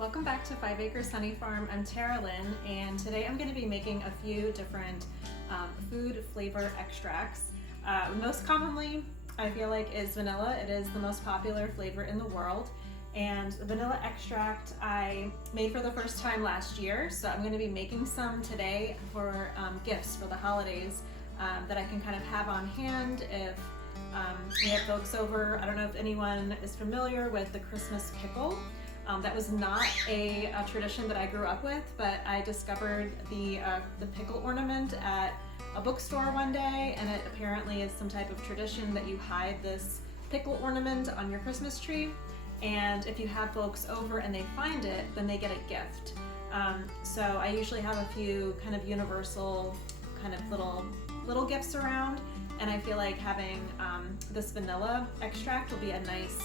Welcome back to 5 Acres Honey Farm. I'm Tara Lynn, and today I'm going to be making a few different food flavor extracts. Most commonly, I feel like, is vanilla. It is the most popular flavor in the world, and the vanilla extract I made for the first time last year, so I'm going to be making some today for gifts for the holidays that I can kind of have on hand if we have folks over. I don't know if anyone is familiar with the Christmas pickle. That was not a tradition that I grew up with, but I discovered the pickle ornament at a bookstore one day, and it apparently is some type of tradition that you hide this pickle ornament on your Christmas tree, and if you have folks over and they find it, then they get a gift. So I usually have a few kind of universal kind of little gifts around, and I feel like having this vanilla extract will be a nice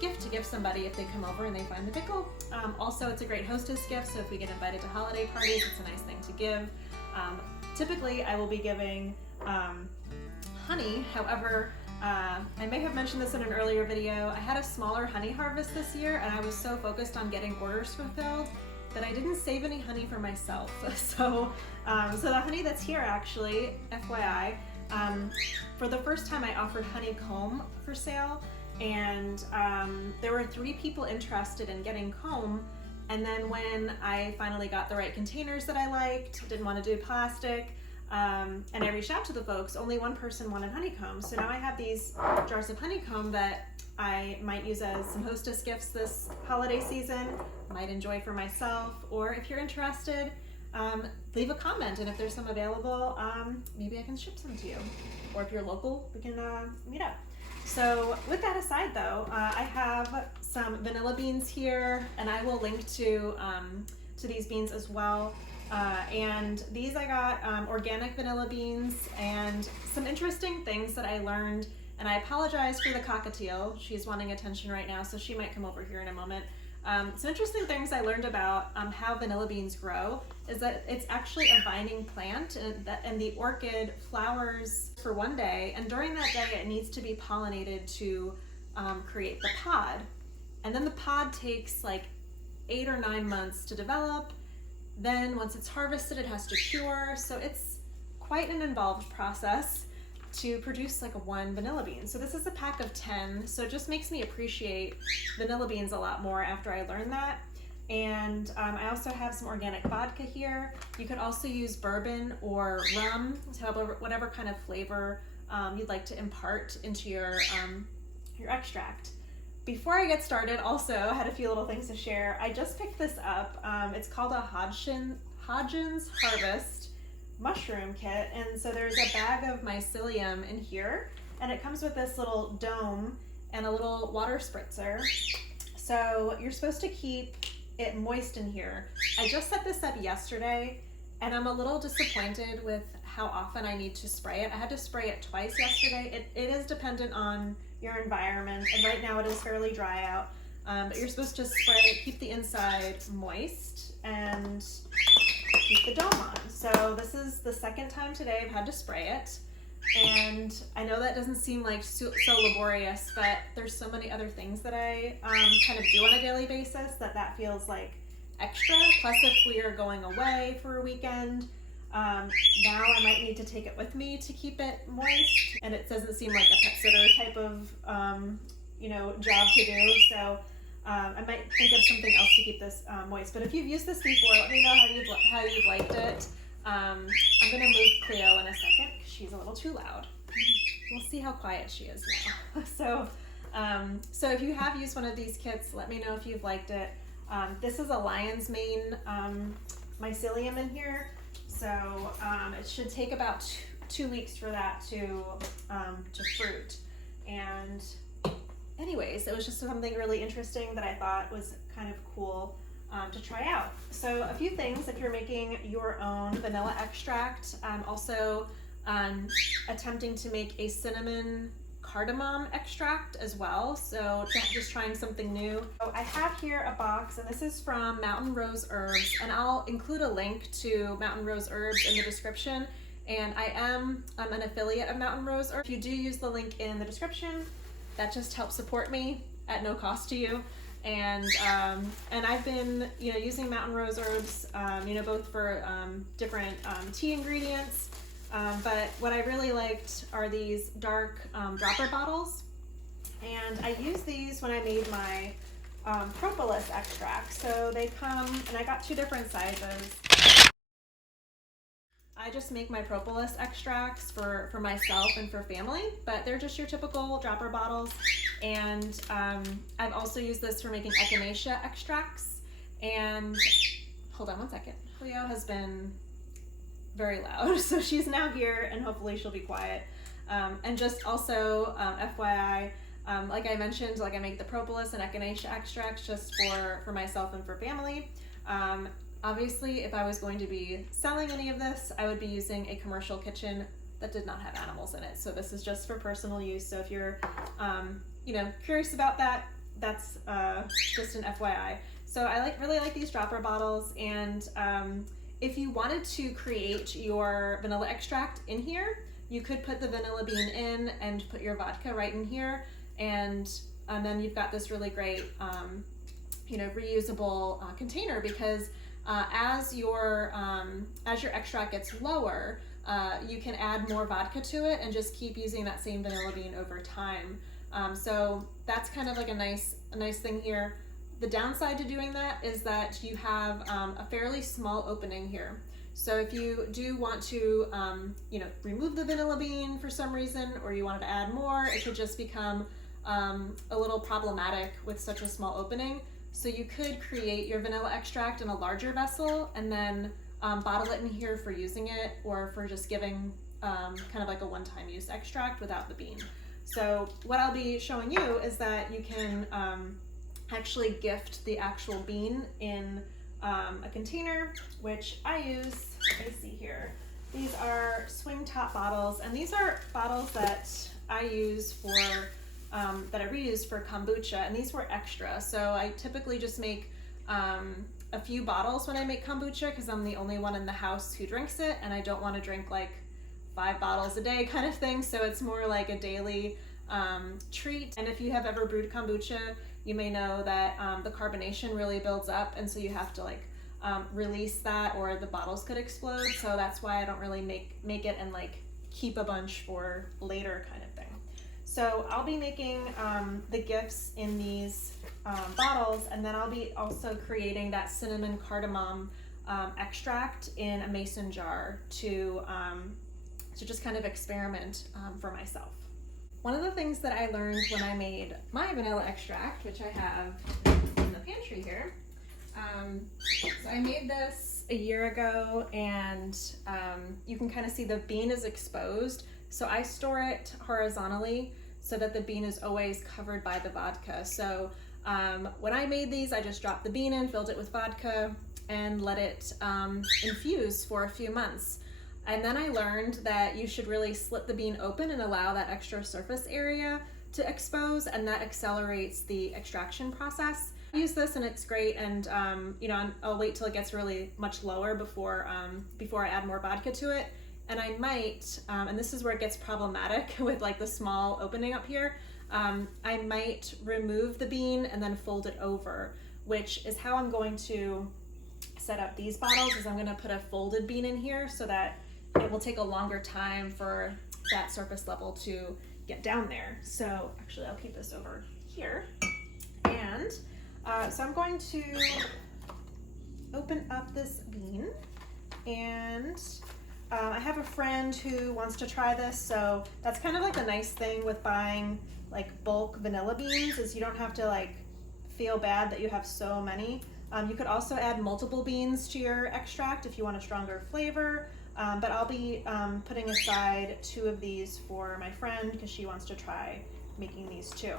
gift to give somebody if they come over and they find the pickle. Also, it's a great hostess gift, so if we get invited to holiday parties, it's a nice thing to give. Typically, I will be giving honey. However, I may have mentioned this in an earlier video. I had a smaller honey harvest this year, and I was so focused on getting orders fulfilled that I didn't save any honey for myself. So the honey that's here, actually, FYI, for the first time I offered honeycomb for sale, and there were 3 people interested in getting comb, and then when I finally got the right containers that I liked, didn't want to do plastic, and I reached out to the folks, only 1 person wanted honeycomb. So now I have these jars of honeycomb that I might use as some hostess gifts this holiday season, might enjoy for myself, or if you're interested, leave a comment, and if there's some available, maybe I can ship some to you. Or if you're local, we can meet up. So with that aside though, I have some vanilla beans here, and I will link to these beans as well. And these I got organic vanilla beans, and some interesting things that I learned, and I apologize for the cockatiel. She's wanting attention right now, so she might come over here in a moment. Some interesting things I learned about how vanilla beans grow is that it's actually a vining plant, and the orchid flowers for one day, and during that day it needs to be pollinated to create the pod. And then the pod takes like 8 or 9 months to develop. Then once it's harvested, it has to cure. So it's quite an involved process to produce like 1 vanilla bean. So this is a pack of 10, so it just makes me appreciate vanilla beans a lot more after I learned that. And I also have some organic vodka here. You could also use bourbon or rum, whatever kind of flavor you'd like to impart into your extract. Before I get started, also, I had a few little things to share. I just picked this up. It's called a Hodgins Harvest mushroom kit, and so there's a bag of mycelium in here, and it comes with this little dome and a little water spritzer. So you're supposed to keep it moist in here. I just set this up yesterday, and I'm a little disappointed with how often I need to spray it. I had to spray it twice yesterday. It is dependent on your environment, and right now it is fairly dry out, but you're supposed to spray it, keep the inside moist, and keep the dome on. So this is the second time today I've had to spray it, and I know that doesn't seem like so laborious, but there's so many other things that I kind of do on a daily basis that feels like extra. Plus, if we are going away for a weekend, now I might need to take it with me to keep it moist, and it doesn't seem like a pet sitter type of job to do. So I might think of something else to keep this moist. But if you've used this before, let me know how you've liked it. I'm gonna move Cleo in a second because she's a little too loud. We'll see how quiet she is now. So if you have used one of these kits, let me know if you've liked it. This is a lion's mane mycelium in here, so it should take about 2 weeks for that to fruit. And anyways, it was just something really interesting that I thought was kind of cool to try out. So a few things if you're making your own vanilla extract. I'm also attempting to make a cinnamon-cardamom extract as well, so just trying something new. So I have here a box, and this is from Mountain Rose Herbs, and I'll include a link to Mountain Rose Herbs in the description, and I'm an affiliate of Mountain Rose Herbs. If you do use the link in the description, that just helps support me at no cost to you. and I've been using mountain rose herbs, both for different tea ingredients. But what I really liked are these dark dropper bottles, and I used these when I made my propolis extract. So they come, and I got 2 different sizes. I just make my propolis extracts for myself and for family, but they're just your typical dropper bottles. And I've also used this for making echinacea extracts. And hold on one second. Cleo has been very loud, so she's now here, and hopefully she'll be quiet. And just also FYI, like I mentioned, like I make the propolis and echinacea extracts just for myself and for family. Obviously, if I was going to be selling any of this, I would be using a commercial kitchen that did not have animals in it. So this is just for personal use. So if you're, curious about that, that's just an FYI. So I really like these dropper bottles, and if you wanted to create your vanilla extract in here, you could put the vanilla bean in and put your vodka right in here, and then you've got this really great, reusable container, because as your extract gets lower, you can add more vodka to it and just keep using that same vanilla bean over time. So that's kind of like a nice thing here. The downside to doing that is that you have a fairly small opening here. So if you do want to, remove the vanilla bean for some reason, or you wanted to add more, it could just become a little problematic with such a small opening. So you could create your vanilla extract in a larger vessel and then bottle it in here for using it, or for just giving kind of like a one-time use extract without the bean. So what I'll be showing you is that you can actually gift the actual bean in a container, which I use. Let me see here. These are swing top bottles, and these are bottles that I use for that I reused for kombucha, and these were extra. So I typically just make a few bottles when I make kombucha, because I'm the only one in the house who drinks it, and I don't want to drink like 5 bottles a day kind of thing. So it's more like a daily treat. And if you have ever brewed kombucha, you may know that the carbonation really builds up, and so you have to like release that, or the bottles could explode. So that's why I don't really make it and like keep a bunch for later kind of thing. So I'll be making the gifts in these bottles, and then I'll be also creating that cinnamon-cardamom extract in a mason jar to just kind of experiment for myself. One of the things that I learned when I made my vanilla extract, which I have in the pantry here, so I made this a year ago, and you can kind of see the bean is exposed. So I store it horizontally so that the bean is always covered by the vodka. So when I made these, I just dropped the bean in, filled it with vodka, and let it infuse for a few months. And then I learned that you should really slit the bean open and allow that extra surface area to expose, and that accelerates the extraction process. I use this and it's great, and I'll wait till it gets really much lower before I add more vodka to it. And I might, and this is where it gets problematic with like the small opening up here, I might remove the bean and then fold it over, which is how I'm going to set up these bottles, is I'm gonna put a folded bean in here so that it will take a longer time for that surface level to get down there. So actually I'll keep this over here. And so I'm going to open up this bean, and I have a friend who wants to try this, so that's kind of like the nice thing with buying like bulk vanilla beans, is you don't have to like feel bad that you have so many. You could also add multiple beans to your extract if you want a stronger flavor, but I'll be putting aside 2 of these for my friend because she wants to try making these too.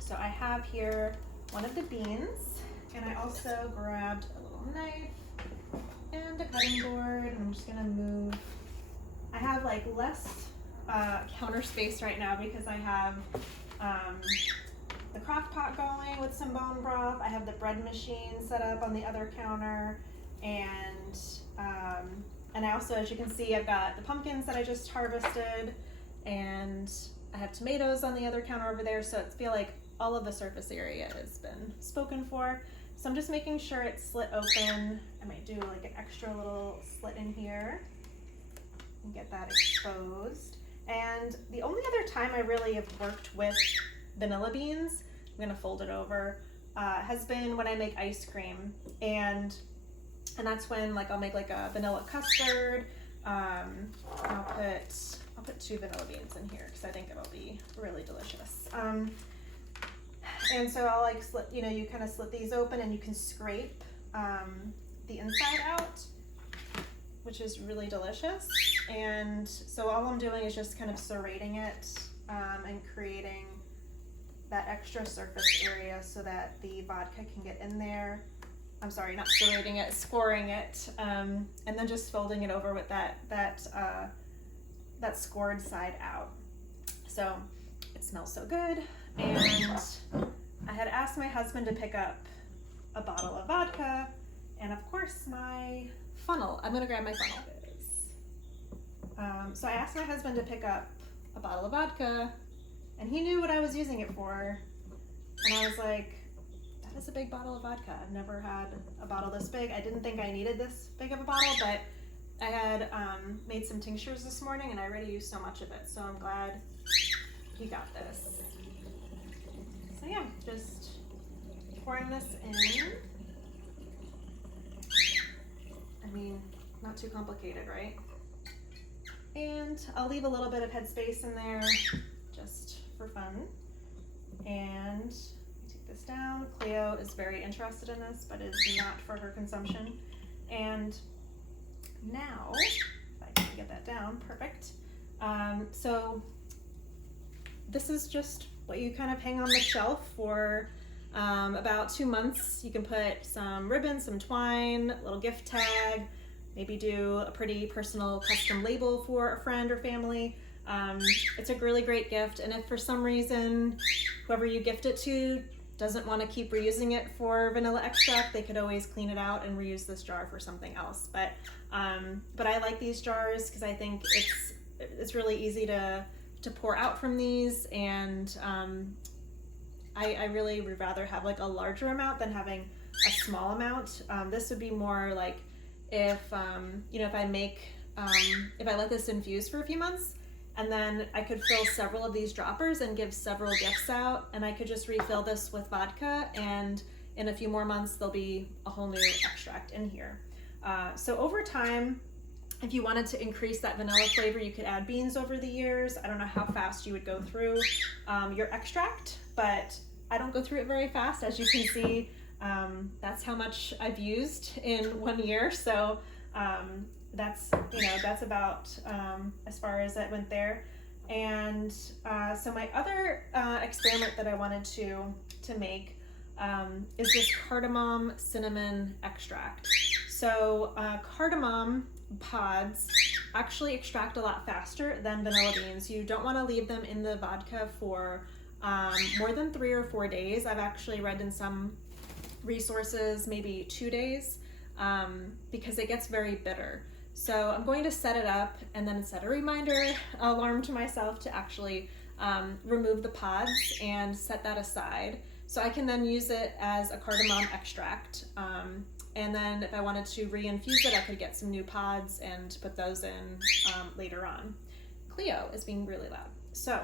So I have here one of the beans, and I also grabbed a little knife and a cutting board, and I'm just gonna move. I have like less counter space right now because I have the crock pot going with some bone broth. I have the bread machine set up on the other counter, and I also, as you can see, I've got the pumpkins that I just harvested, and I have tomatoes on the other counter over there. So I feel like all of the surface area has been spoken for. So I'm just making sure it's slit open. I might do like an extra little slit in here and get that exposed. And the only other time I really have worked with vanilla beans, I'm gonna fold it over, has been when I make ice cream. And that's when like I'll make like a vanilla custard. I'll put 2 vanilla beans in here because I think it'll be really delicious. And so I'll like slit, you know, you kind of slit these open and you can scrape the inside out, which is really delicious. And so all I'm doing is just kind of serrating it and creating that extra surface area so that the vodka can get in there. I'm sorry, not serrating it, scoring it, and then just folding it over with that scored side out. So it smells so good. And I had asked my husband to pick up a bottle of vodka and of course my funnel. I'm gonna grab my funnel. So I asked my husband to pick up a bottle of vodka and he knew what I was using it for. And I was like, that is a big bottle of vodka. I've never had a bottle this big. I didn't think I needed this big of a bottle, but I had made some tinctures this morning and I already used so much of it. So I'm glad he got this. So yeah, just pouring this in. I mean, not too complicated, right? And I'll leave a little bit of headspace in there just for fun. And take this down. Cleo is very interested in this, but is not for her consumption. And now, if I can get that down, perfect. So this is just what you kind of hang on the shelf for about 2 months. You can put some ribbon, some twine, a little gift tag, maybe do a pretty personal custom label for a friend or family. It's a really great gift, and if for some reason whoever you gift it to doesn't want to keep reusing it for vanilla extract, they could always clean it out and reuse this jar for something else. But I like these jars because I think it's really easy to pour out from these, and I really would rather have like a larger amount than having a small amount. This would be more like if you know, if I let this infuse for a few months, and then I could fill several of these droppers and give several gifts out, and I could just refill this with vodka, and in a few more months there'll be a whole new extract in here. So over time, if you wanted to increase that vanilla flavor, you could add beans over the years. I don't know how fast you would go through your extract, but I don't go through it very fast. As you can see, that's how much I've used in 1 year. So that's about as far as it went there. And so my other experiment that I wanted to make is this cardamom-cinnamon extract. So cardamom pods actually extract a lot faster than vanilla beans. You don't want to leave them in the vodka for more than 3 or 4 days. I've actually read in some resources maybe 2 days because it gets very bitter. So I'm going to set it up and then set a reminder alarm to myself to actually remove the pods and set that aside. So I can then use it as a cardamom extract. And then if I wanted to re-infuse it, I could get some new pods and put those in later on. Cleo is being really loud. So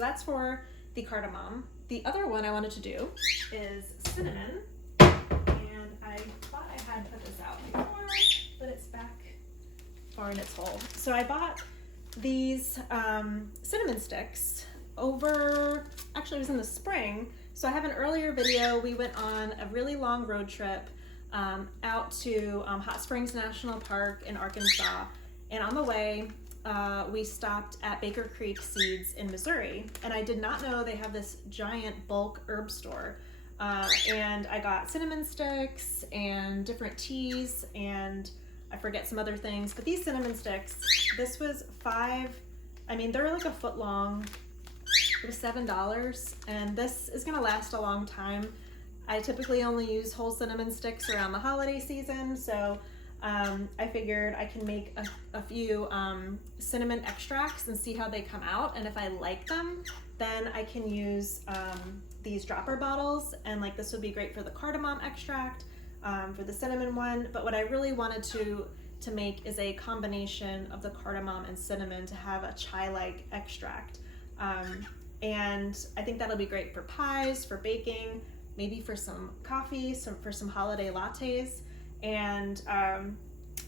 that's for the cardamom. The other one I wanted to do is cinnamon. And I thought I had put this out before, but it's back far in its hole. So I bought these cinnamon sticks actually it was in the spring. So I have an earlier video. We went on a really long road trip out to Hot Springs National Park in Arkansas. And on the way, we stopped at Baker Creek Seeds in Missouri. And I did not know they have this giant bulk herb store. And I got cinnamon sticks and different teas, and I forget some other things. But these cinnamon sticks, this was they're like a foot long. It was $7, and this is gonna last a long time. I typically only use whole cinnamon sticks around the holiday season, so I figured I can make a few cinnamon extracts and see how they come out, and if I like them, then I can use these dropper bottles, and like this would be great for the cardamom extract, for the cinnamon one. But what I really wanted to make is a combination of the cardamom and cinnamon to have a chai-like extract. And I think that'll be great for pies, for baking, maybe for some coffee, for some holiday lattes. And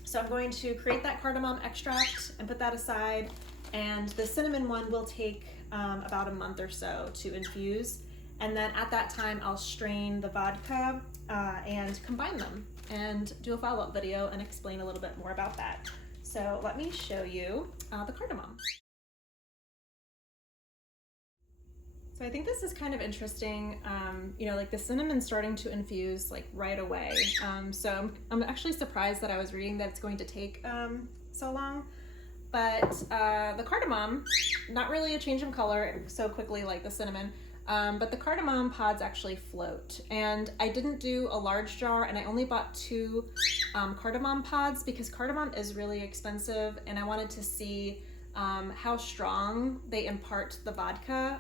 so I'm going to create that cardamom extract and put that aside. And the cinnamon one will take about a month or so to infuse. And then at that time, I'll strain the vodka and combine them and do a follow-up video and explain a little bit more about that. So let me show you the cardamom. So I think this is kind of interesting. You know, like the cinnamon's starting to infuse like right away. So I'm actually surprised that I was reading that it's going to take so long. But the cardamom, not really a change in color so quickly like the cinnamon, but the cardamom pods actually float. And I didn't do a large jar, and I only bought 2 cardamom pods because cardamom is really expensive, and I wanted to see how strong they impart the vodka,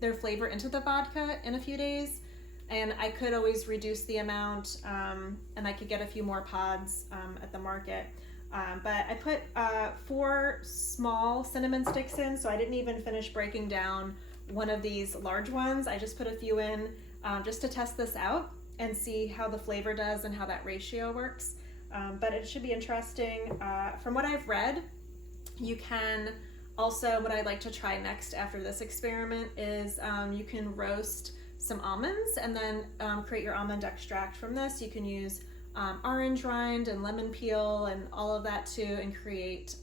their flavor into the vodka in a few days. And I could always reduce the amount, and I could get a few more pods at the market. But I put 4 small cinnamon sticks in, so I didn't even finish breaking down one of these large ones. I just put a few in just to test this out and see how the flavor does and how that ratio works. But it should be interesting. From what I've read, you can also, what I'd like to try next after this experiment is you can roast some almonds and then create your almond extract from this. You can use orange rind and lemon peel and all of that too, and create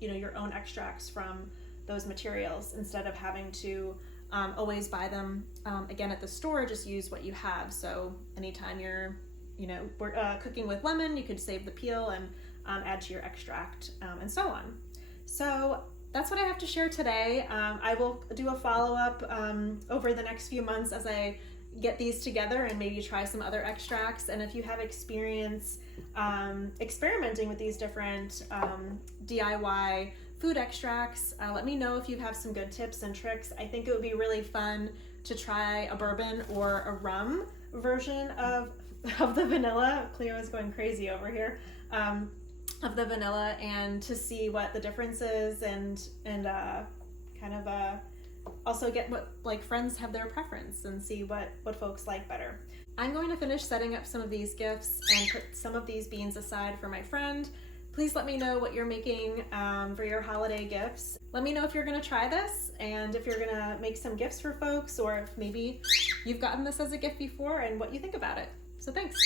you know, your own extracts from those materials instead of having to always buy them again at the store. Just use what you have. So anytime you're, you know, cooking with lemon, you could save the peel and add to your extract, and so on. So that's what I have to share today. I will do a follow-up over the next few months as I get these together and maybe try some other extracts. And if you have experience experimenting with these different DIY food extracts, let me know if you have some good tips and tricks. I think it would be really fun to try a bourbon or a rum version of the vanilla. Cleo is going crazy over here. Of the vanilla, and to see what the difference is, and kind of also get what like friends have their preference and see what folks like better. I'm going to finish setting up some of these gifts and put some of these beans aside for my friend. Please let me know what you're making for your holiday gifts. Let me know if you're gonna try this and if you're gonna make some gifts for folks, or if maybe you've gotten this as a gift before and what you think about it. So thanks.